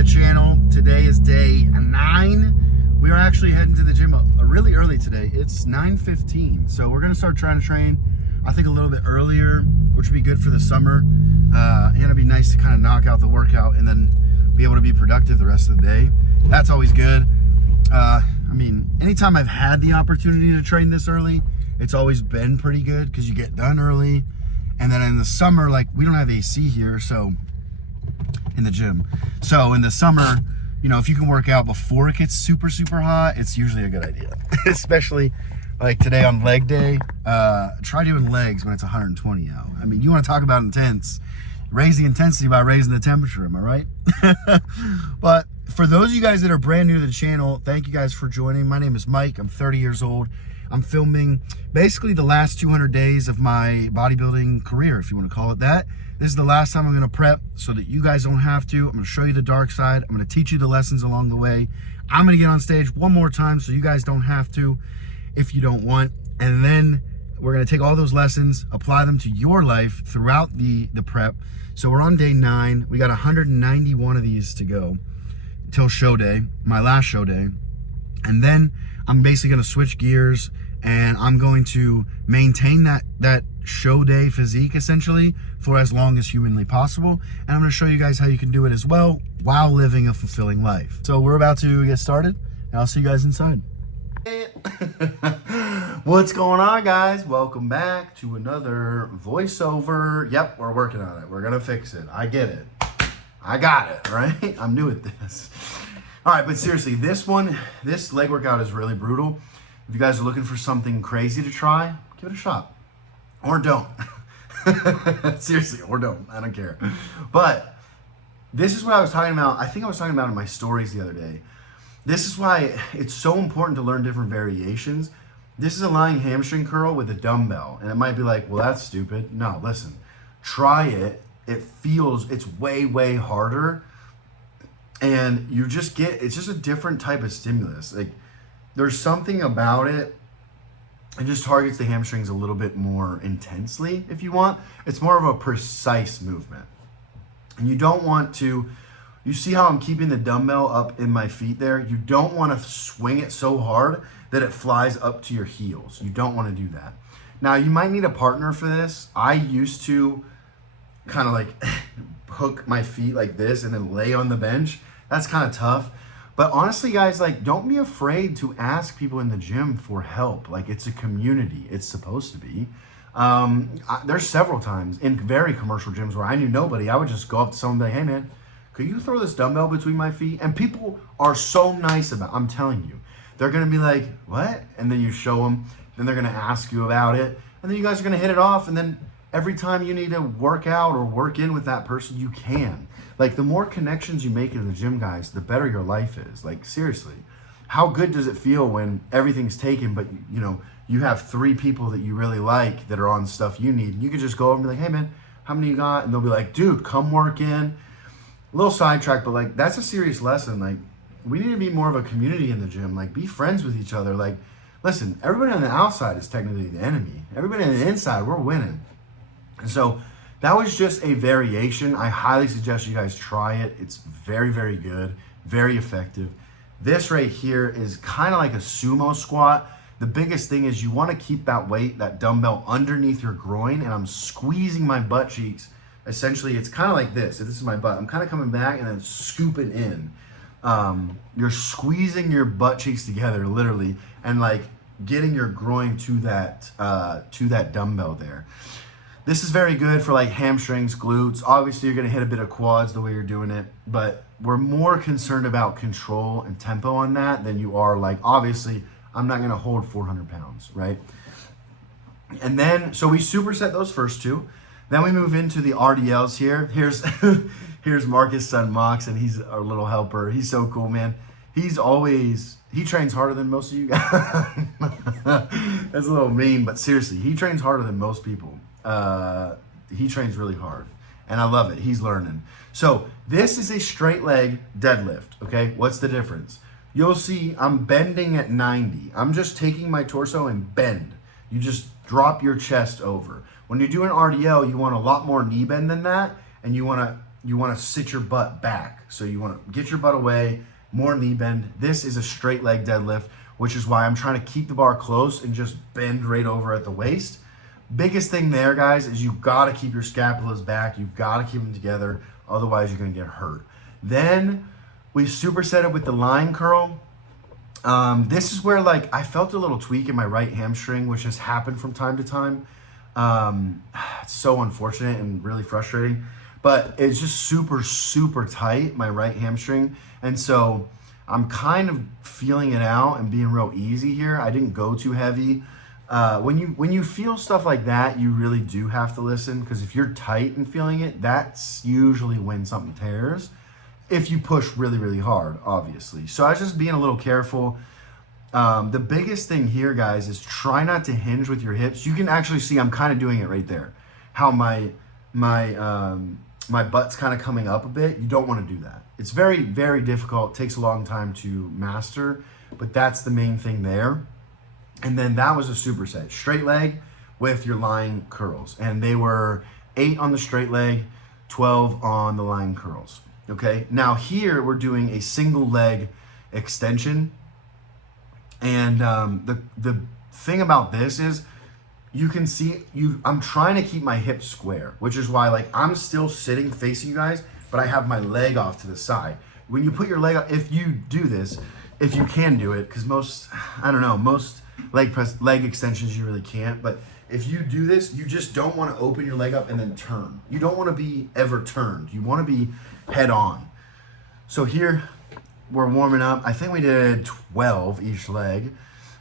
the channel, today is day 9. We are actually heading to the gym really early today. It's 9:15, so we're gonna start trying to train, I think, a little bit earlier, which would be good for the summer. And it'd be nice to kind of knock out the workout and then be able to be productive the rest of the day. That's always good. I mean, anytime I've had the opportunity to train this early, it's always been pretty good because you get done early. And then in the summer, like, we don't have AC here, so in the gym. So in the summer, you know, if you can work out before it gets super hot, it's usually a good idea. Especially like today on leg day. Try doing legs when it's 120 out. I mean, you want to talk about intense. Raise the intensity by raising the temperature, am I right? But for those of you guys that are brand new to the channel, thank you guys for joining. My name is Mike. I'm 30 years old. I'm filming basically the last 200 days of my bodybuilding career, if you want to call it that. This is the last time I'm going to prep so that you guys don't have to. I'm going to show you the dark side. I'm going to teach you the lessons along the way. I'm going to get on stage one more time so you guys don't have to if you don't want. And then we're going to take all those lessons, apply them to your life throughout the prep. So we're on day 9. We got 191 of these to go till show day, my last show day. And then I'm basically going to switch gears and I'm going to maintain that show day physique essentially for as long as humanly possible. And I'm going to show you guys how you can do it as well while living a fulfilling life. So we're about to get started and I'll see you guys inside. What's going on, guys? Welcome back to another voiceover. Yep, we're working on it. We're gonna fix it. I get it. I got it, right? I'm new at this. All right, but seriously, this leg workout is really brutal. If you guys are looking for something crazy to try, give it a shot. Or don't. Seriously, or don't. I don't care. But this is what I was talking about. I think I was talking about in my stories the other day. This is why it's so important to learn different variations. This is a lying hamstring curl with a dumbbell. And it might be like, well, that's stupid. No, listen, try it. It's way harder. And you just it's just a different type of stimulus. Like, there's something about it. It just targets the hamstrings a little bit more intensely, if you want. It's more of a precise movement. And you don't want to, you see how I'm keeping the dumbbell up in my feet there? You don't want to swing it so hard that it flies up to your heels. You don't want to do that. Now, you might need a partner for this. I used to kind of like hook my feet like this and then lay on the bench. That's kind of tough. But honestly, guys, like, don't be afraid to ask people in the gym for help. Like, it's a community. It's supposed to be. There's several times in very commercial gyms where I knew nobody. I would just go up to someone and be like, hey, man, could you throw this dumbbell between my feet? And people are so nice about it. I'm telling you. They're going to be like, what? And then you show them. Then they're going to ask you about it. And then you guys are going to hit it off. And then every time you need to work out or work in with that person, you can. Like, the more connections you make in the gym, guys, the better your life is. Like, seriously. How good does it feel when everything's taken, but, you know, you have 3 people that you really like that are on stuff you need? You can just go over and be like, hey, man, how many you got? And they'll be like, dude, come work in. A little sidetrack, but, like, that's a serious lesson. Like, we need to be more of a community in the gym. Like, be friends with each other. Like, listen, everybody on the outside is technically the enemy. Everybody on the inside, we're winning. And so that was just a variation. I highly suggest you guys try it. It's very good, very effective. This right here is kind of like a sumo squat. The biggest thing is you want to keep that weight, that dumbbell, underneath your groin, and I'm squeezing my butt cheeks. Essentially, it's kind of like this. If this is my butt, I'm kind of coming back and then scooping in. You're squeezing your butt cheeks together, literally, and like getting your groin to that dumbbell there. This is very good for like hamstrings, glutes. Obviously, you're going to hit a bit of quads the way you're doing it, but we're more concerned about control and tempo on that than you are like, obviously, I'm not going to hold 400 pounds, right? And then, so we superset those first 2. Then we move into the RDLs here. Here's Marcus' son, Mox, and he's our little helper. He's so cool, man. He trains harder than most of you guys. That's a little mean, but seriously, he trains harder than most people. He trains really hard, and I love it. He's learning. So this is a straight leg deadlift, okay? What's the difference? You'll see I'm bending at 90. I'm just taking my torso and bend. You just drop your chest over. When you do an RDL, you want a lot more knee bend than that, and you want to you want to sit your butt back. So you want to get your butt away, more knee bend. This is a straight leg deadlift, which is why I'm trying to keep the bar close and just bend right over at the waist. Biggest thing there, guys, is you got to keep your scapulas back. You've got to keep them together. Otherwise, you're going to get hurt. Then we superset it with the line curl. This is where, like, I felt a little tweak in my right hamstring, which has happened from time to time. It's so unfortunate and really frustrating, but it's just super, super tight, my right hamstring. And so I'm kind of feeling it out and being real easy here. I didn't go too heavy. When you feel stuff like that, you really do have to listen, because if you're tight and feeling it, that's usually when something tears. If you push really, really hard, obviously. So I was just being a little careful. The biggest thing here, guys, is try not to hinge with your hips. You can actually see I'm kind of doing it right there. How my butt's kind of coming up a bit. You don't want to do that. It's very, very difficult. It takes a long time to master, but that's the main thing there. And then that was a superset. Straight leg with your line curls. And they were 8 on the straight leg, 12 on the line curls. Okay, now here we're doing a single leg extension. And the thing about this is, you can see, I'm trying to keep my hips square, which is why, like, I'm still sitting facing you guys, but I have my leg off to the side. When you put your leg up, if you do this, if you can do it, because most leg extensions you really can't, but if you do this, you just don't want to open your leg up and then turn. You don't want to be ever turned. You want to be head on. So here we're warming up. I think we did 12 each leg.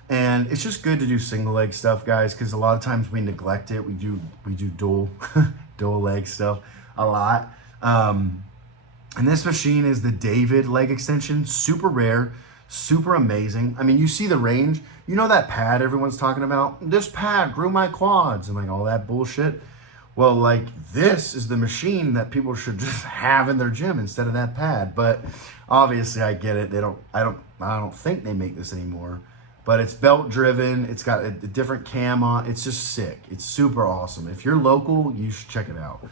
And it's just good to do single leg stuff, guys, because a lot of times we neglect it. We do dual dual leg stuff a lot. And this machine is the David leg extension. Super rare, super amazing. I mean, you see the range. You know that pad everyone's talking about? This pad grew my quads and like all that bullshit. Well, like, this is the machine that people should just have in their gym instead of that pad. But obviously I get it. I don't think they make this anymore. But it's belt driven. It's got a different cam on. It's just sick. It's super awesome. If you're local, you should check it out.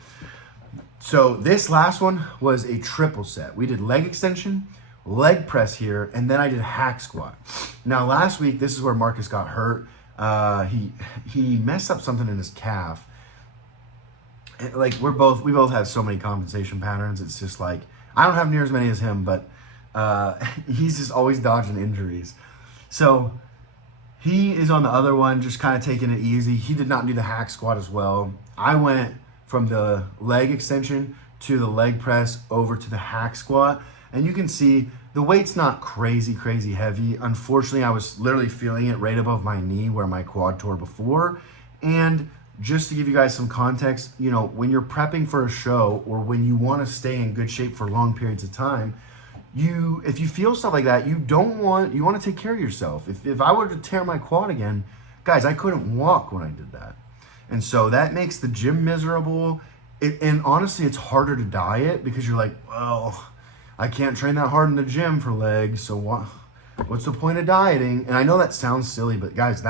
So this last one was a triple set. We did leg extension, leg press here, and then I did hack squat. Now last week, this is where Marcus got hurt. He messed up something in his calf. Like, we both have so many compensation patterns. It's just like, I don't have near as many as him, but he's just always dodging injuries. So he is on the other one, just kind of taking it easy. He did not do the hack squat as well. I went from the leg extension to the leg press over to the hack squat. And you can see the weight's not crazy heavy. Unfortunately, I was literally feeling it right above my knee where my quad tore before. And just to give you guys some context, you know, when you're prepping for a show or when you want to stay in good shape for long periods of time, if you feel stuff like that, you want to take care of yourself. If I were to tear my quad again, guys, I couldn't walk when I did that. And so that makes the gym miserable. And honestly, it's harder to diet because you're like, well, I can't train that hard in the gym for legs, so what's the point of dieting? And I know that sounds silly, but guys,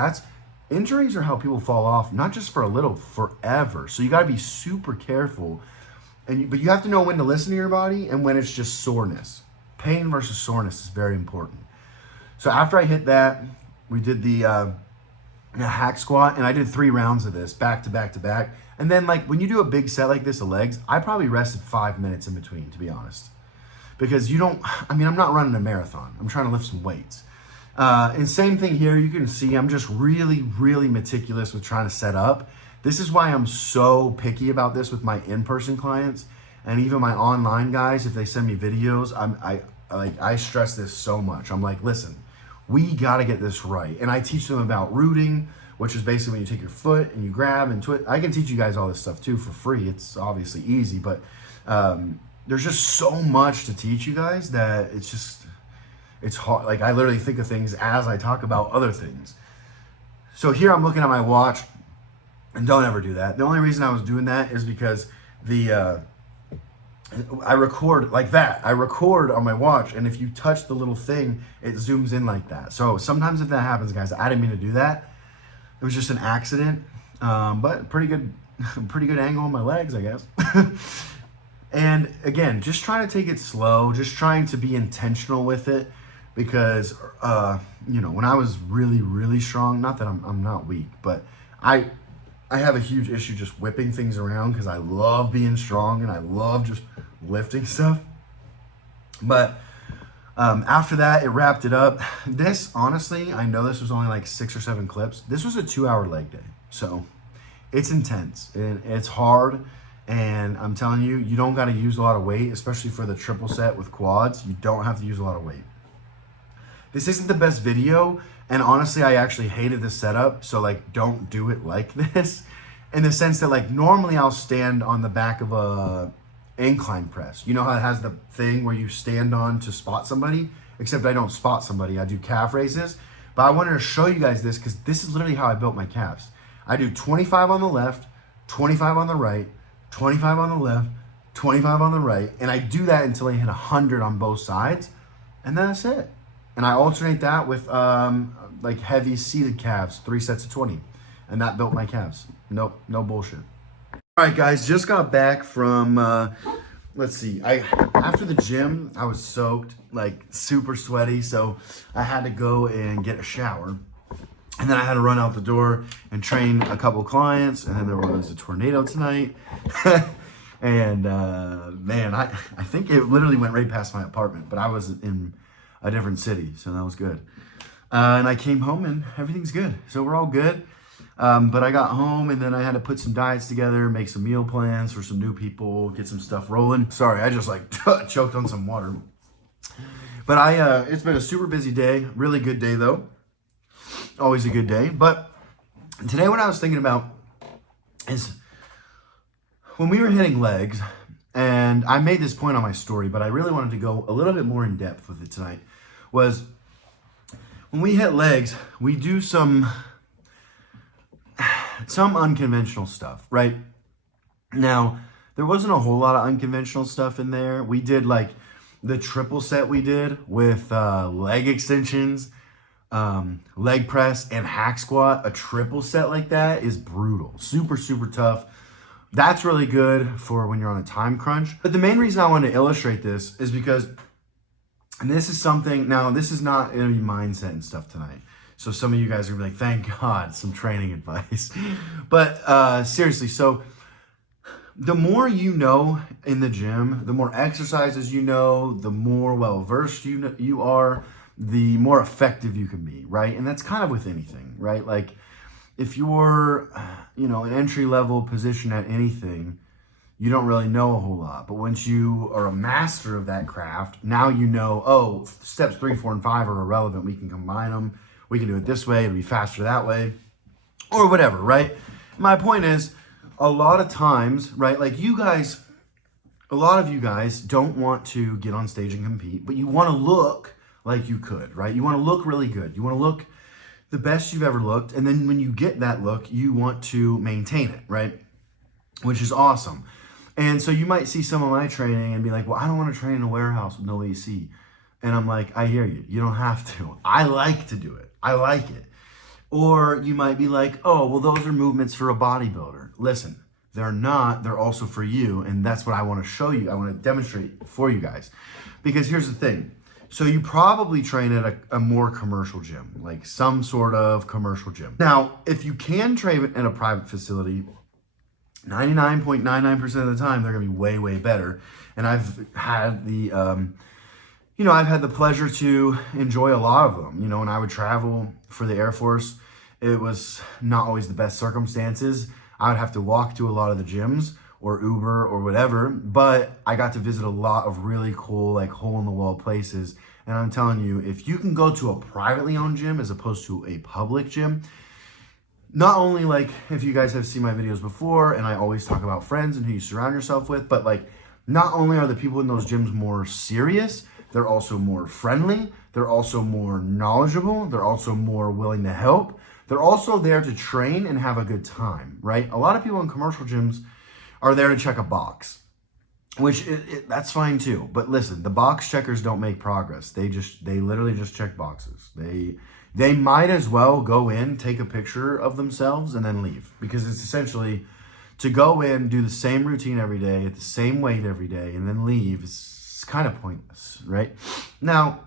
injuries are how people fall off, not just for a little, forever. So you got to be super careful. But you have to know when to listen to your body and when it's just soreness. Pain versus soreness is very important. So after I hit that, we did the hack squat, and I did 3 rounds of this back to back to back. And then, like, when you do a big set like this of legs, I probably rested 5 minutes in between, to be honest. Because I'm not running a marathon. I'm trying to lift some weights. And same thing here. You can see I'm just really, really meticulous with trying to set up. This is why I'm so picky about this with my in-person clients and even my online guys. If they send me videos, I stress this so much. I'm like, listen, we got to get this right. And I teach them about rooting, which is basically when you take your foot and you grab and twist. I can teach you guys all this stuff too for free. It's obviously easy, but there's just so much to teach you guys that it's hard. Like, I literally think of things as I talk about other things. So here I'm looking at my watch, and don't ever do that. The only reason I was doing that is because I record like that. I record on my watch, and if you touch the little thing, it zooms in like that. So sometimes if that happens, guys, I didn't mean to do that. It was just an accident, but pretty good angle on my legs, I guess. And again, just trying to take it slow, just trying to be intentional with it, because you know, when I was really, really strong, not that I'm not weak, but I have a huge issue just whipping things around because I love being strong and I love just lifting stuff. But after that, it wrapped it up. This, honestly, I know this was only like 6 or 7 clips. This was a 2-hour leg day. So it's intense and it's hard. And I'm telling you, you don't got to use a lot of weight, especially for the triple set with quads. You don't have to use a lot of weight. This isn't the best video. And honestly, I actually hated the setup. So like, don't do it like this, in the sense that like, normally I'll stand on the back of a incline press. You know how it has the thing where you stand on to spot somebody? Except I don't spot somebody, I do calf raises. But I wanted to show you guys this because this is literally how I built my calves. I do 25 on the left, 25 on the right, 25 on the left, 25 on the right, and I do that until I hit 100 on both sides, and that's it. And I alternate that with like heavy seated calves, 3 sets of 20, and that built my calves. Nope, no bullshit. All right, guys, just got back from, let's see, after the gym, I was soaked, like super sweaty, so I had to go and get a shower. And then I had to run out the door and train a couple clients, and then there was a tornado tonight. And man, I think it literally went right past my apartment, but I was in a different city, so that was good. And I came home and everything's good, so we're all good. But I got home and then I had to put some diets together, make some meal plans for some new people, get some stuff rolling. Sorry, I just like choked on some water. But it's been a super busy day, really good day though. Always a good day. But today what I was thinking about is when we were hitting legs, and I made this point on my story, but I really wanted to go a little bit more in depth with it tonight, was when we hit legs, we do some unconventional stuff, right? Now, there wasn't a whole lot of unconventional stuff in there. We did like the triple set we did with leg extensions, leg press, and hack squat. A triple set like that is brutal. Super, super tough. That's really good for when you're on a time crunch. But the main reason I want to illustrate this is because, and this is something, now this is not going to be mindset and stuff tonight. So some of you guys are gonna be like, thank God, some training advice. But seriously, so the more you know in the gym, the more exercises you know, the more well-versed you are, the more effective you can be, right? And that's kind of with anything, right? Like if you're, you know, an entry-level position at anything, you don't really know a whole lot. But once you are a master of that craft, now you know, oh, steps 3, 4, and 5 are irrelevant. We can combine them. We can do it this way, it'll be faster that way, or whatever, right? My point is, a lot of times, right, like you guys, a lot of you guys don't want to get on stage and compete, but you want to look like you could, right? You want to look really good. You want to look the best you've ever looked, and then when you get that look, you want to maintain it, right? Which is awesome. And so you might see some of my training and be like, well, I don't want to train in a warehouse with no AC. And I'm like, I hear you. You don't have to. I like to do it. I like it. Or you might be like, oh, well, those are movements for a bodybuilder. Listen, they're not. They're also for you. And that's what I want to show you. I want to demonstrate for you guys. Because here's the thing. So you probably train at a more commercial gym, like some sort of commercial gym. Now, if you can train in a private facility, 99.99% of the time, they're going to be way, way better. And I've had the... I've had the pleasure to enjoy a lot of them. You know, when I would travel for the Air Force, it was not always the best circumstances. I would have to walk to a lot of the gyms or Uber or whatever, but I got to visit a lot of really cool, like hole-in-the-wall places. And I'm telling you, if you can go to a privately owned gym as opposed to a public gym, not only like if you guys have seen my videos before, and I always talk about friends and who you surround yourself with, but like not only are the people in those gyms more serious, they're also more friendly. They're also more knowledgeable. They're also more willing to help. They're also there to train and have a good time, right? A lot of people in commercial gyms are there to check a box, which that's fine too. But listen, the box checkers don't make progress. They literally just check boxes. They might as well go in, take a picture of themselves, and then leave, because it's essentially To go in, do the same routine every day, at the same weight every day, and then leave is kind of pointless, right? Now,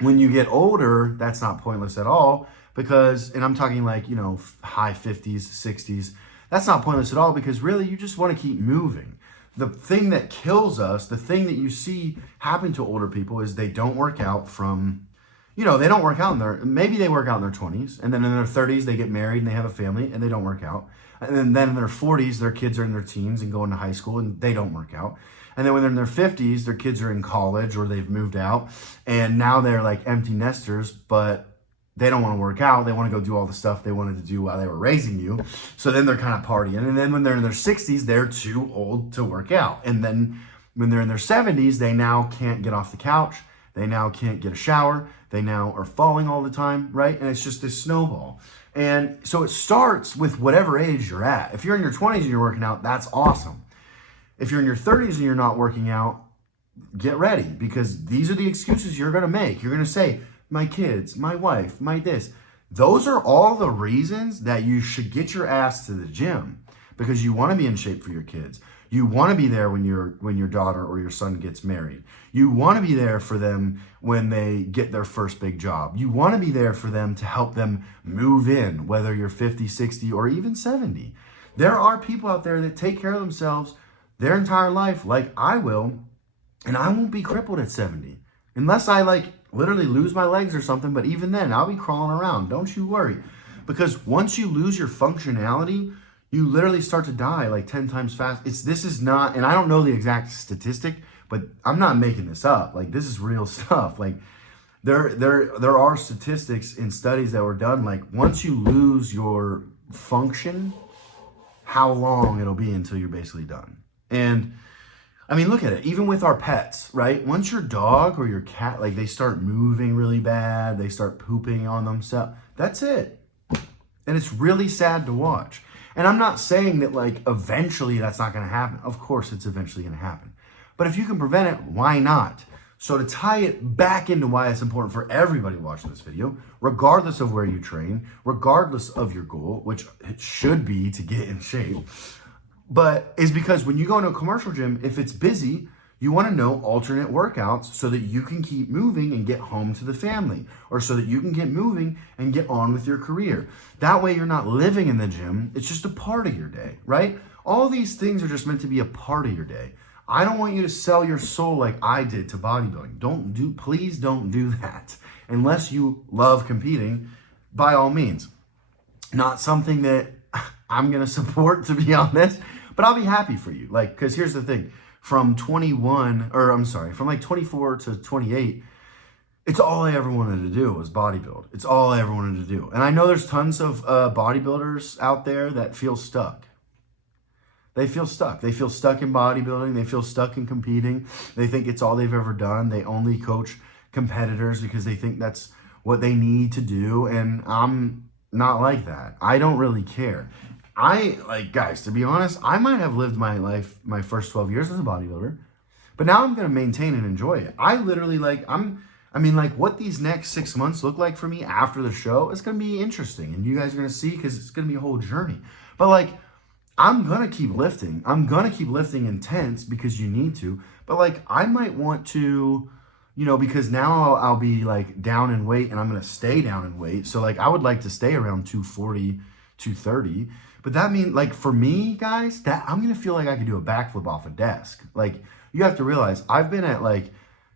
when you get older, that's not pointless at all because, and I'm talking like, you know, high 50s, 60s, that's not pointless at all because really you just want to keep moving. The thing that kills us, the thing that you see happen to older people is they don't work out from, you know, they don't work out in their, maybe they work out in their 20s and then in their 30s they get married and they have a family and they don't work out. And then in their 40s, their kids are in their teens and going to high school and they don't work out. And then when they're in their 50s, their kids are in college or they've moved out and now they're like empty nesters, but they don't want to work out. They want to go do all the stuff they wanted to do while they were raising you. So then they're kind of partying. And then when they're in their 60s, they're too old to work out. And then when they're in their 70s, they now can't get off the couch. They now can't get a shower. They now are falling all the time, right? And it's just this snowball. And so it starts with whatever age you're at. If you're in your 20s and you're working out, that's awesome. If you're in your 30s and you're not working out, get ready because these are the excuses you're going to make. You're going to say, my kids, my wife, my this. Those are all the reasons that you should get your ass to the gym because you want to be in shape for your kids. You want to be there when your daughter or your son gets married. You want to be there for them when they get their first big job. You want to be there for them to help them move in, whether you're 50, 60, or even 70. There are people out there that take care of themselves their entire life like I will, and I won't be crippled at 70. Unless I like literally lose my legs or something, but even then I'll be crawling around. Don't you worry. Because once you lose your functionality, you literally start to die like 10 times fast. This is not, and I don't know the exact statistic, but I'm not making this up. Like this is real stuff. Like there are statistics in studies that were done. Like once you lose your function, how long it'll be until you're basically done. And I mean, look at it. Even with our pets, right? Once your dog or your cat, like they start moving really bad, they start pooping on themselves, that's it. And it's really sad to watch. And I'm not saying that like eventually that's not going to happen. Of course it's eventually going to happen. But if you can prevent it, why not? So to tie it back into why it's important for everybody watching this video, regardless of where you train, regardless of your goal, which it should be to get in shape, but is because when you go into a commercial gym, if it's busy, you want to know alternate workouts so that you can keep moving and get home to the family, or so that you can get moving and get on with your career. That way you're not living in the gym. It's just a part of your day, right? All these things are just meant to be a part of your day. I don't want you to sell your soul like I did to bodybuilding. Please don't do that. Unless you love competing, by all means. Not something that I'm going to support, to be honest, but I'll be happy for you. Like, because here's the thing. From like 24 to 28, it's all I ever wanted to do was bodybuild. It's all I ever wanted to do. And I know there's tons of bodybuilders out there that feel stuck. They feel stuck. They feel stuck in bodybuilding. They feel stuck in competing. They think it's all they've ever done. They only coach competitors because they think that's what they need to do. And I'm not like that. I don't really care. Guys, to be honest, I might have lived my life, my first 12 years as a bodybuilder, but now I'm going to maintain and enjoy it. I literally what these next 6 months look like for me after the show is going to be interesting. And you guys are going to see, because it's going to be a whole journey. But like, I'm going to keep lifting. I'm going to keep lifting intense because you need to. But like, I might want to, because now I'll be like down in weight and I'm going to stay down in weight. So like, I would like to stay around 240, 230. But that means, like, for me, guys, that I'm going to feel like I could do a backflip off a desk. Like, you have to realize I've been at like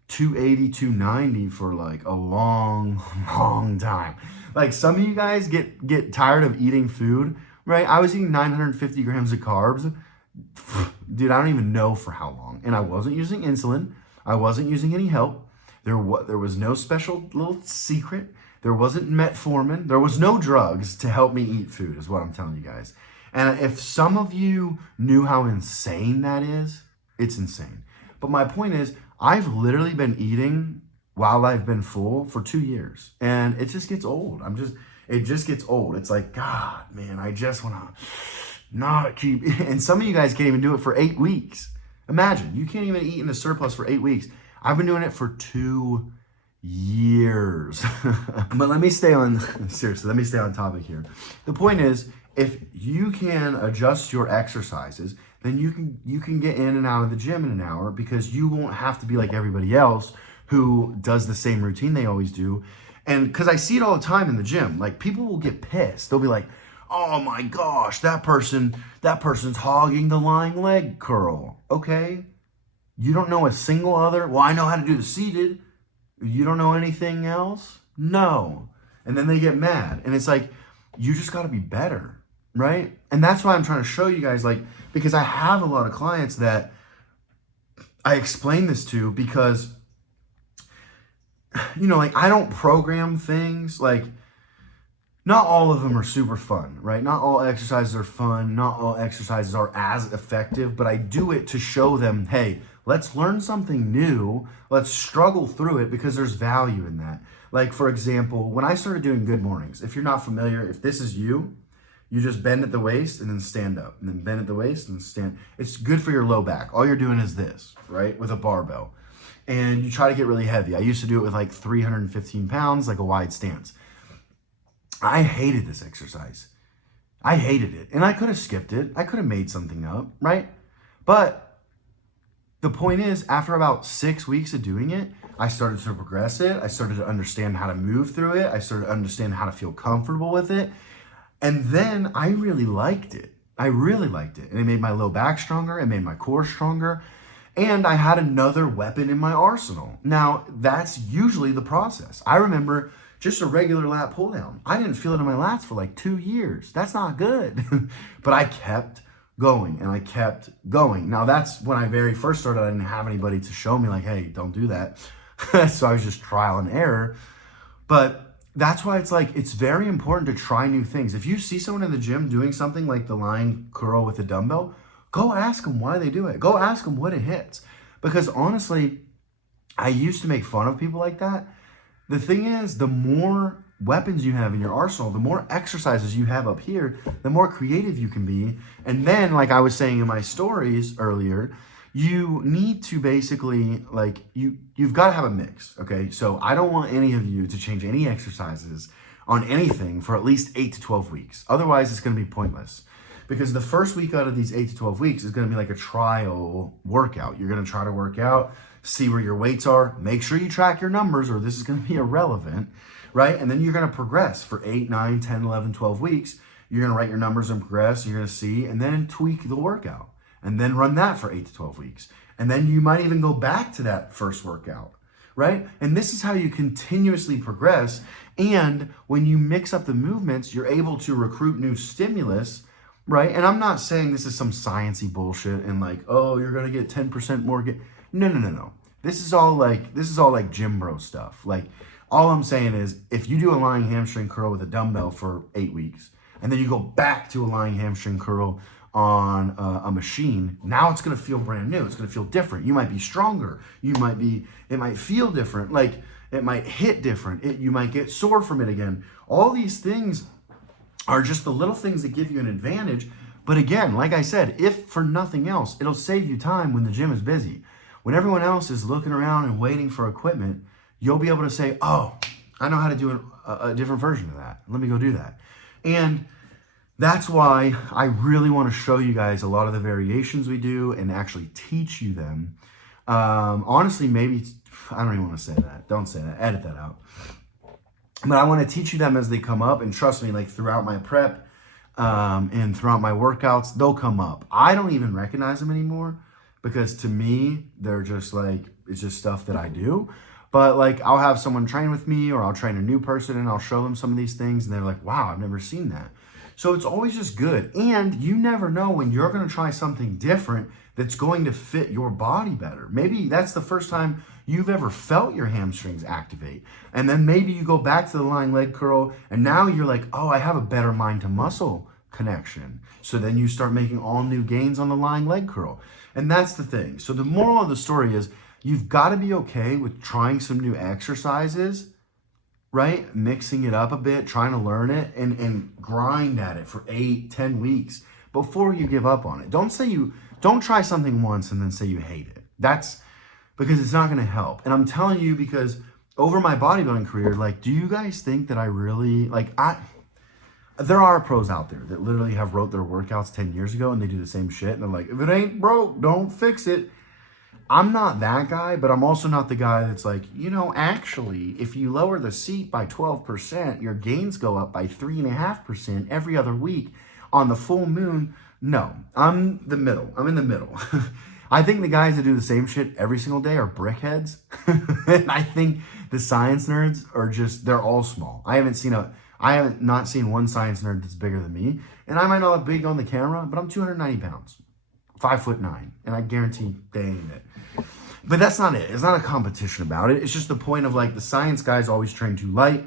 280, 290 for like a long, long time. Like, some of you guys get tired of eating food, right? I was eating 950 grams of carbs. Dude, I don't even know for how long. And I wasn't using insulin. I wasn't using any help. There was no special little secret. There wasn't metformin. There was no drugs to help me eat food, is what I'm telling you guys. And if some of you knew how insane that is, it's insane. But my point is, I've literally been eating while I've been full for 2 years. And it just gets old. It just gets old. It's like, God, man, I just want to not keep. And some of you guys can't even do it for 8 weeks. Imagine, you can't even eat in a surplus for 8 weeks. I've been doing it for 2 years. But let me stay on topic here. The point is if you can adjust your exercises, then you can get in and out of the gym in an hour, because you won't have to be like everybody else who does the same routine they always do. And because I see it all the time in the gym, like people will get pissed. They'll be like, oh my gosh, that person's hogging the lying leg curl. Okay, you don't know a single other, well, I know how to do the seated. You don't know anything else? No. And then they get mad. And it's like, you just got to be better, right? And that's why I'm trying to show you guys, like, because I have a lot of clients that I explain this to, because, you know, like, I don't program things. Like, not all of them are super fun, right? Not all exercises are fun. Not all exercises are as effective, but I do it to show them, hey, let's learn something new. Let's struggle through it, because there's value in that. Like, for example, when I started doing good mornings, if you're not familiar, if this is you, you just bend at the waist and then stand up, and then bend at the waist and stand. It's good for your low back. All you're doing is this, right? With a barbell. And you try to get really heavy. I used to do it with like 315 pounds, like a wide stance. I hated this exercise. I hated it. And I could have skipped it. I could have made something up, right? But the point is, after about 6 weeks of doing it, I started to progress it. I started to understand how to move through it. I started to understand how to feel comfortable with it. And then I really liked it. I really liked it. And it made my low back stronger. It made my core stronger. And I had another weapon in my arsenal. Now, that's usually the process. I remember just a regular lat pull down. I didn't feel it in my lats for like 2 years. That's not good. But I kept going and I kept going. Now, that's when I very first started. I didn't have anybody to show me like, hey, don't do that. So I was just trial and error. But that's why it's like, it's very important to try new things. If you see someone in the gym doing something like the lying curl with a dumbbell, go ask them why they do it. Go ask them what it hits. Because honestly, I used to make fun of people like that. The thing is, the more weapons you have in your arsenal, the more exercises you have up here, the more creative you can be. And then, like I was saying in my stories earlier, you need to basically, like, you've got to have a mix, okay? So I don't want any of you to change any exercises on anything for at least 8 to 12 weeks. Otherwise, it's going to be pointless. Because the first week out of these 8 to 12 weeks is going to be like a trial workout. You're going to try to work out, see where your weights are, make sure you track your numbers, or this is going to be irrelevant, right? And then you're going to progress for 8, 9, 10, 11, 12 weeks. You're going to write your numbers and progress. You're going to see, and then tweak the workout. And then run that for 8 to 12 weeks. And then you might even go back to that first workout, right? And this is how you continuously progress. And when you mix up the movements, you're able to recruit new stimulus, right? And I'm not saying this is some sciencey bullshit and like, oh, you're going to get 10% more. No. This is all like gym bro stuff. Like, all I'm saying is, if you do a lying hamstring curl with a dumbbell for 8 weeks, and then you go back to a lying hamstring curl on a machine, now it's going to feel brand new. It's going to feel different. You might be stronger. It might feel different. Like, it might hit different. You might get sore from it again. All these things are just the little things that give you an advantage. But again, like I said, if for nothing else, it'll save you time when the gym is busy. When everyone else is looking around and waiting for equipment, you'll be able to say, oh, I know how to do a different version of that. Let me go do that. And that's why I really want to show you guys a lot of the variations we do and actually teach you them. Honestly, maybe, I don't even want to say that. Don't say that. Edit that out. But I want to teach you them as they come up. And trust me, like throughout my prep and throughout my workouts, they'll come up. I don't even recognize them anymore, because to me, they're just like, it's just stuff that I do. But like, I'll have someone train with me, or I'll train a new person and I'll show them some of these things. And they're like, wow, I've never seen that. So it's always just good. And you never know when you're going to try something different that's going to fit your body better. Maybe that's the first time you've ever felt your hamstrings activate. And then maybe you go back to the lying leg curl and now you're like, oh, I have a better mind to muscle connection. So then you start making all new gains on the lying leg curl. And that's the thing. So the moral of the story is, you've got to be okay with trying some new exercises, right? Mixing it up a bit, trying to learn it, and grind at it for 8, 10 weeks before you give up on it. Don't try something once and then say you hate it. That's because it's not going to help. And I'm telling you, because over my bodybuilding career, like, do you guys think that I really, like, there are pros out there that literally have wrote their workouts 10 years ago and they do the same shit. And they're like, if it ain't broke, don't fix it. I'm not that guy, but I'm also not the guy that's like, actually, if you lower the seat by 12%, your gains go up by 3.5% every other week on the full moon. No, I'm the middle. I'm in the middle. I think the guys that do the same shit every single day are brickheads. And I think the science nerds are they're all small. I haven't not seen one science nerd that's bigger than me. And I might not look big on the camera, but I'm 290 pounds, 5'9", and I guarantee they ain't it. But that's not it. It's not a competition about it. It's just the point of like the science guys always train too light,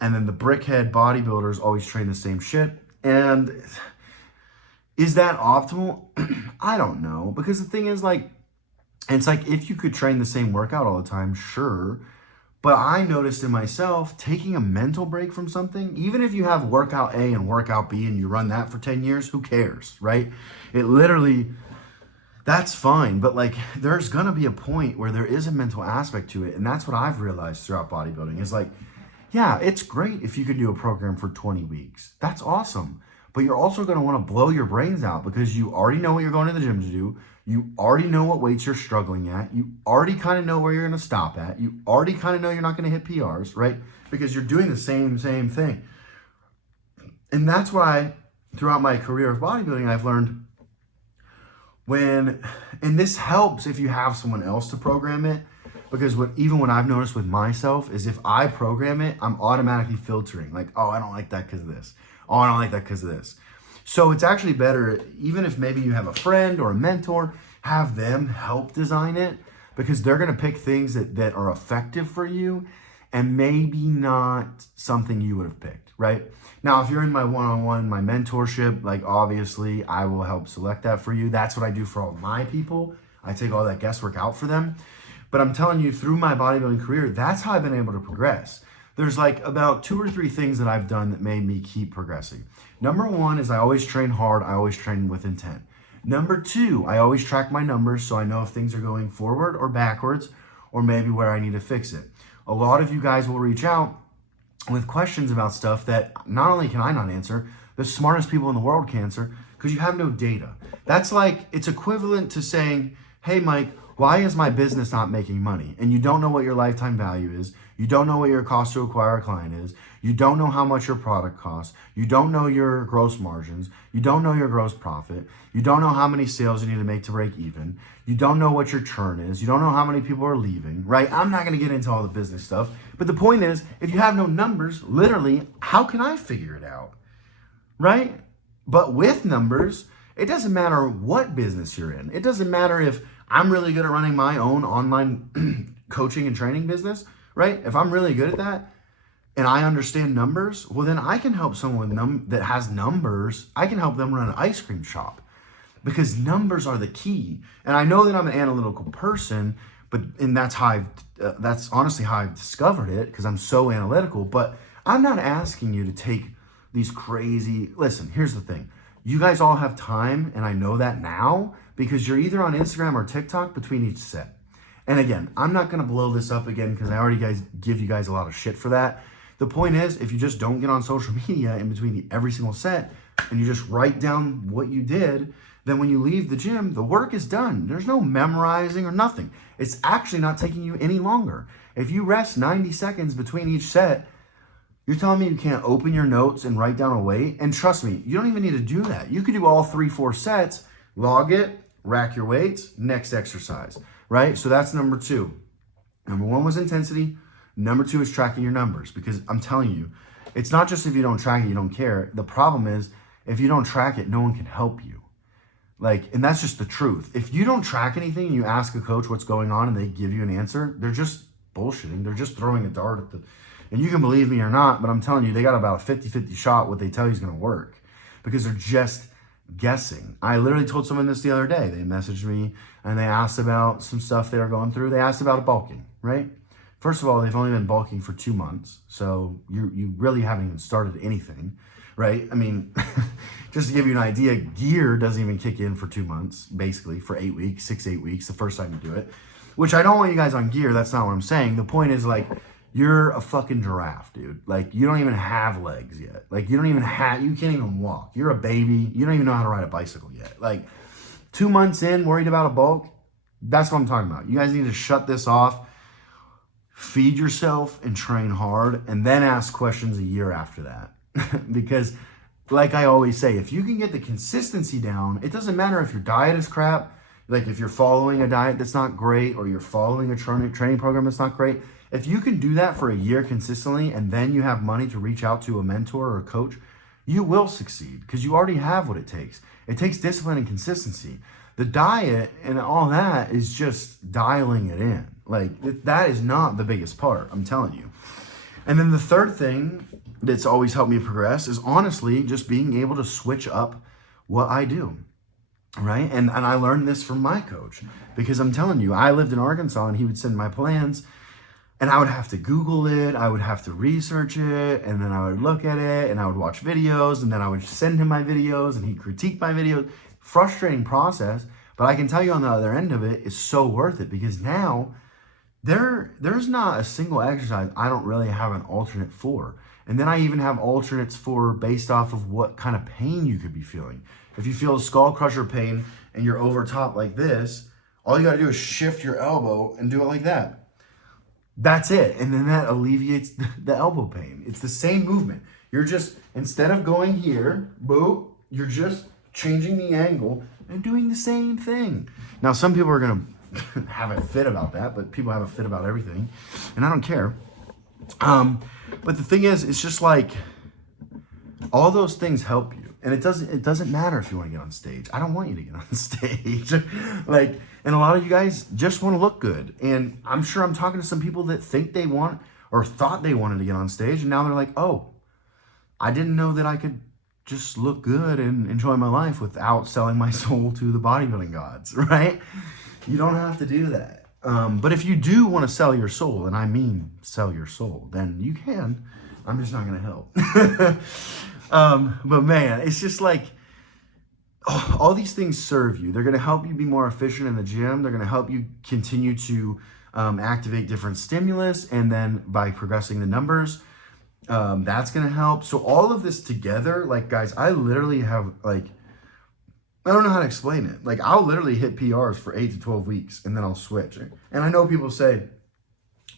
and then the brickhead bodybuilders always train the same shit. And is that optimal? I don't know. Because the thing is like, it's like if you could train the same workout all the time, sure. But I noticed in myself, taking a mental break from something, even if you have workout A and workout B and you run that for 10 years, who cares, right? It literally, that's fine. But like, there's going to be a point where there is a mental aspect to it. And that's what I've realized throughout bodybuilding is like, yeah, it's great if you could do a program for 20 weeks. That's awesome. But you're also going to want to blow your brains out because you already know what you're going to the gym to do. You already know what weights you're struggling at. You already kind of know where you're going to stop at. You already kind of know you're not going to hit PRs, right? Because you're doing the same thing. And that's why throughout my career of bodybuilding, I've learned and this helps if you have someone else to program it, because even what I've noticed with myself is if I program it, I'm automatically filtering like, oh, I don't like that because of this. Oh, I don't like that because of this. So it's actually better, even if maybe you have a friend or a mentor, have them help design it, because they're going to pick things that are effective for you and maybe not something you would have picked, right? Now, if you're in my one-on-one, my mentorship, like obviously I will help select that for you. That's what I do for all my people. I take all that guesswork out for them. But I'm telling you, through my bodybuilding career, that's how I've been able to progress. There's like about 2 or 3 things that I've done that made me keep progressing. Number 1 is I always train hard. I always train with intent. Number 2, I always track my numbers so I know if things are going forward or backwards or maybe where I need to fix it. A lot of you guys will reach out with questions about stuff that not only can I not answer, the smartest people in the world can answer because you have no data. That's like, it's equivalent to saying, hey, Mike, why is my business not making money? And you don't know what your lifetime value is. You don't know what your cost to acquire a client is. You don't know how much your product costs. You don't know your gross margins. You don't know your gross profit. You don't know how many sales you need to make to break even. You don't know what your churn is. You don't know how many people are leaving, right? I'm not going to get into all the business stuff. But the point is, if you have no numbers, literally, how can I figure it out, right? But with numbers, it doesn't matter what business you're in. It doesn't matter if I'm really good at running my own online coaching and training business, right? If I'm really good at that and I understand numbers, well, then I can help someone that has numbers. I can help them run an ice cream shop because numbers are the key. And I know that I'm an analytical person, and that's honestly how I've discovered it, because I'm so analytical. But I'm not asking you to take these crazy, listen, here's the thing. You guys all have time, and I know that now, because you're either on Instagram or TikTok between each set. And again, I'm not going to blow this up again because I already give you guys a lot of shit for that. The point is, if you just don't get on social media in between every single set and you just write down what you did, then when you leave the gym, the work is done. There's no memorizing or nothing. It's actually not taking you any longer. If you rest 90 seconds between each set, you're telling me you can't open your notes and write down a weight? And trust me, you don't even need to do that. You could do all 3-4 sets, log it, rack your weights, next exercise, right? So that's number 2. Number 1 was intensity. Number 2 is tracking your numbers, because I'm telling you, it's not just if you don't track it, you don't care. The problem is if you don't track it, no one can help you. And that's just the truth. If you don't track anything and you ask a coach what's going on and they give you an answer, they're just bullshitting. They're just throwing a dart at and you can believe me or not, but I'm telling you, they got about a 50-50 shot what they tell you is going to work, because they're just guessing. I literally told someone this the other day. They messaged me and they asked about some stuff they were going through. They asked about bulking, right? First of all, they've only been bulking for 2 months. So you really haven't even started anything, right? I mean, just to give you an idea, gear doesn't even kick in for 2 months, basically for 8 weeks, 6-8 weeks, the first time you do it, which I don't want you guys on gear. That's not what I'm saying. The point is, like, you're a fucking giraffe, dude. Like, you don't even have legs yet. Like, you can't even walk. You're a baby. You don't even know how to ride a bicycle yet. Like, 2 months in, worried about a bulk, that's what I'm talking about. You guys need to shut this off, feed yourself and train hard, and then ask questions a year after that. Because, like I always say, if you can get the consistency down, it doesn't matter if your diet is crap, like if you're following a diet that's not great, or you're following a training program that's not great. If you can do that for a year consistently, and then you have money to reach out to a mentor or a coach, you will succeed, because you already have what it takes. It takes discipline and consistency. The diet and all that is just dialing it in. Like, that is not the biggest part, I'm telling you. And then the third thing that's always helped me progress is honestly just being able to switch up what I do, right? And I learned this from my coach, because I'm telling you, I lived in Arkansas and he would send my plans and I would have to Google it, I would have to research it, and then I would look at it and I would watch videos, and then I would send him my videos and he'd critique my videos. Frustrating process, but I can tell you on the other end of it, it's so worth it, because now there's not a single exercise I don't really have an alternate for. And then I even have alternates for based off of what kind of pain you could be feeling. If you feel skull crusher pain and you're over top like this, all you gotta do is shift your elbow and do it like that. That's it. And then that alleviates the elbow pain. It's the same movement. You're just, instead of going here, boop, you're just changing the angle and doing the same thing. Now, some people are gonna have a fit about that, but people have a fit about everything, and I don't care. But the thing is, it's just like, all those things help you. And it doesn't matter if you want to get on stage. I don't want you to get on stage. Like, and a lot of you guys just want to look good. And I'm sure I'm talking to some people that think they want, or thought they wanted to get on stage, and now they're like, oh, I didn't know that I could just look good and enjoy my life without selling my soul to the bodybuilding gods, right? You don't have to do that. But if you do want to sell your soul, and I mean sell your soul, then you can. I'm just not going to help. But man, it's just like, all these things serve you. They're going to help you be more efficient in the gym. They're going to help you continue to activate different stimulus. And then by progressing the numbers, that's going to help. So all of this together, like, guys, I literally have, like, I don't know how to explain it. Like, I'll literally hit PRs for 8 to 12 weeks and then I'll switch. And I know people say,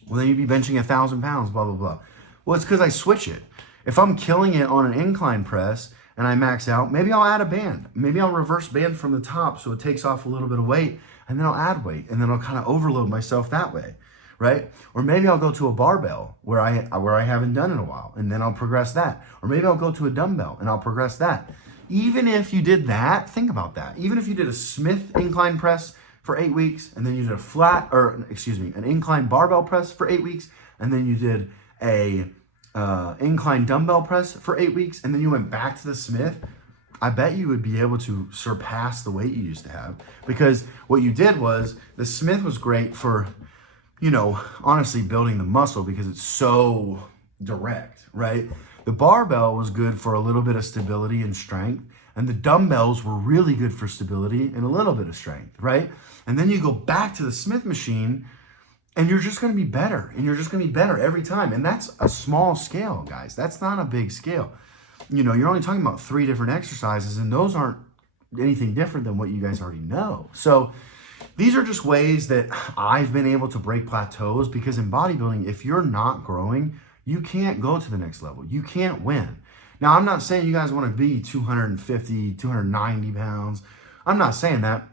well, then you'd be benching 1,000 pounds, blah, blah, blah. Well, it's because I switch it. If I'm killing it on an incline press and I max out, maybe I'll add a band. Maybe I'll reverse band from the top so it takes off a little bit of weight, and then I'll add weight, and then I'll kind of overload myself that way, right? Or maybe I'll go to a barbell where I haven't done in a while, and then I'll progress that. Or maybe I'll go to a dumbbell and I'll progress that. Even if you did that, think about that. Even if you did a Smith incline press for 8 weeks, and then you did an incline barbell press for 8 weeks, and then you did a incline dumbbell press for 8 weeks, and then you went back to the Smith, I bet you would be able to surpass the weight you used to have. Because what you did was, the Smith was great for, you know, honestly building the muscle because it's so direct, right? The barbell was good for a little bit of stability and strength, and the dumbbells were really good for stability and a little bit of strength, right? And then you go back to the Smith machine, and you're just going to be better, and you're just going to be better every time. And that's a small scale, guys. That's not a big scale. You know, you're only talking about 3 different exercises, and those aren't anything different than what you guys already know. So these are just ways that I've been able to break plateaus, because in bodybuilding, if you're not growing, you can't go to the next level. You can't win. Now, I'm not saying you guys want to be 250, 290 pounds. I'm not saying that.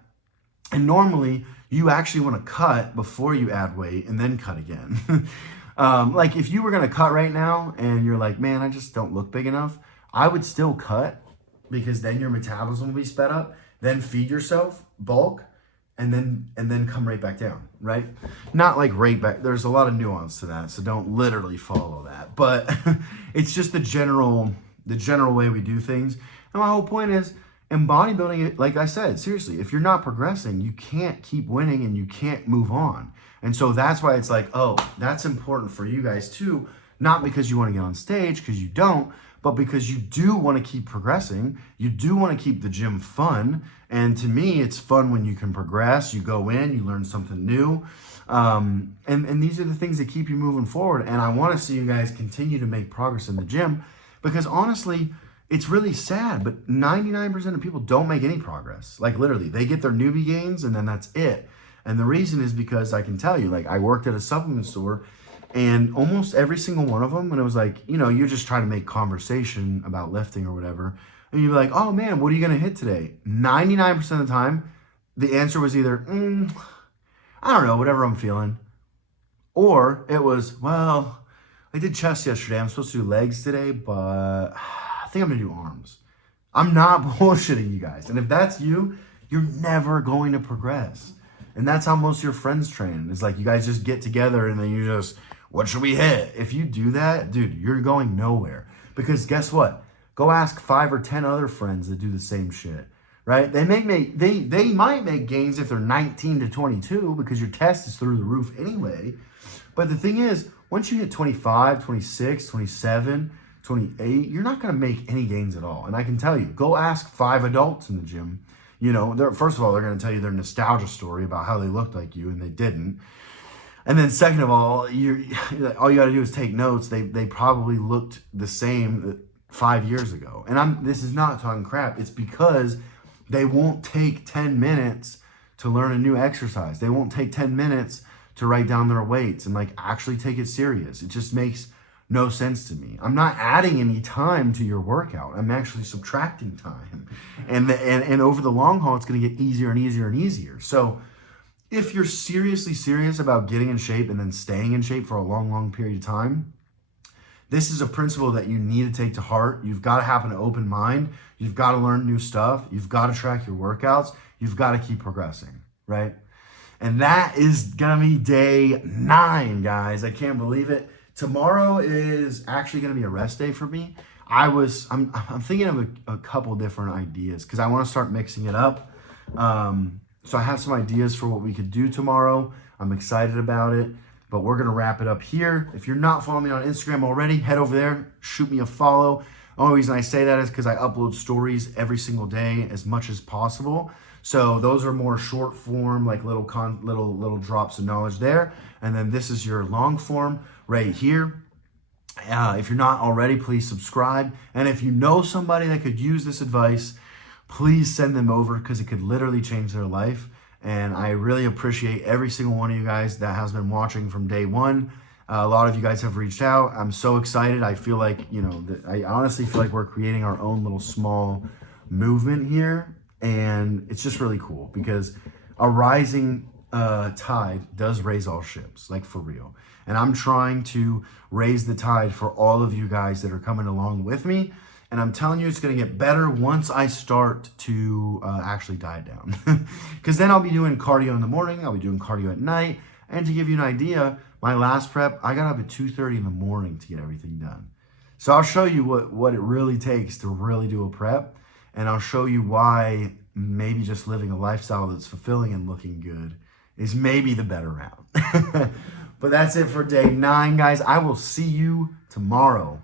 And normally, you actually want to cut before you add weight and then cut again. Like, if you were going to cut right now and you're like, man, I just don't look big enough, I would still cut, because then your metabolism will be sped up. Then feed yourself, bulk, and then come right back down, right? Not like right back. There's a lot of nuance to that, so don't literally follow that. But it's just the general way we do things. And my whole point is, in bodybuilding, like I said, seriously, if you're not progressing, you can't keep winning and you can't move on. And so that's why it's like, oh, that's important for you guys too. Not because you want to get on stage, because you don't, but because you do want to keep progressing. You do want to keep the gym fun. And to me, it's fun when you can progress. You go in, you learn something new. And these are the things that keep you moving forward. And I want to see you guys continue to make progress in the gym, because honestly, it's really sad, but 99% of people don't make any progress. Like literally, they get their newbie gains and then that's it. And the reason is because I can tell you, like I worked at a supplement store, and almost every single one of them, when it was like, you know, you're just trying to make conversation about lifting or whatever, and you'd be like, oh man, what are you going to hit today? 99% of the time, the answer was either, I don't know, whatever I'm feeling. Or it was, well, I did chest yesterday. I'm supposed to do legs today, but I think I'm going to do arms. I'm not bullshitting you guys. And if that's you, you're never going to progress. And that's how most of your friends train. It's like you guys just get together and then you just, what should we hit? If you do that, dude, you're going nowhere. Because guess what? Go ask 5 or 10 other friends that do the same shit, right? They might make gains if they're 19 to 22 because your test is through the roof anyway. But the thing is, once you hit 25, 26, 27, 28, you're not going to make any gains at all. And I can tell you, go ask 5 adults in the gym. You know, first of all, they're going to tell you their nostalgia story about how they looked like you and they didn't. And then second of all, all you got to do is take notes. They probably looked the same 5 years ago. And this is not talking crap. It's because they won't take 10 minutes to learn a new exercise. They won't take 10 minutes to write down their weights and like actually take it serious. It just makes no sense to me. I'm not adding any time to your workout. I'm actually subtracting time. And over the long haul, it's going to get easier and easier and easier. So if you're seriously serious about getting in shape and then staying in shape for a long, long period of time, this is a principle that you need to take to heart. You've got to have an open mind. You've got to learn new stuff. You've got to track your workouts. You've got to keep progressing, right? And that is going to be day 9, guys. I can't believe it. Tomorrow is actually going to be a rest day for me. I'm thinking of a couple different ideas because I want to start mixing it up. So I have some ideas for what we could do tomorrow. I'm excited about it, but we're going to wrap it up here. If you're not following me on Instagram already, head over there, shoot me a follow. The only reason I say that is because I upload stories every single day as much as possible. So those are more short form, like little drops of knowledge there. And then this is your long form right here. If you're not already, please subscribe. And if you know somebody that could use this advice, please send them over because it could literally change their life. And I really appreciate every single one of you guys that has been watching from day one. A lot of you guys have reached out. I'm so excited. I feel like, I honestly feel like we're creating our own little small movement here. And it's just really cool because a rising tide does raise all ships, like for real. And I'm trying to raise the tide for all of you guys that are coming along with me. And I'm telling you, it's going to get better once I start to actually diet down. Because then I'll be doing cardio in the morning. I'll be doing cardio at night. And to give you an idea, my last prep, I got up at 2:30 in the morning to get everything done. So I'll show you what it really takes to really do a prep. And I'll show you why maybe just living a lifestyle that's fulfilling and looking good is maybe the better route. But that's it for day 9, guys. I will see you tomorrow.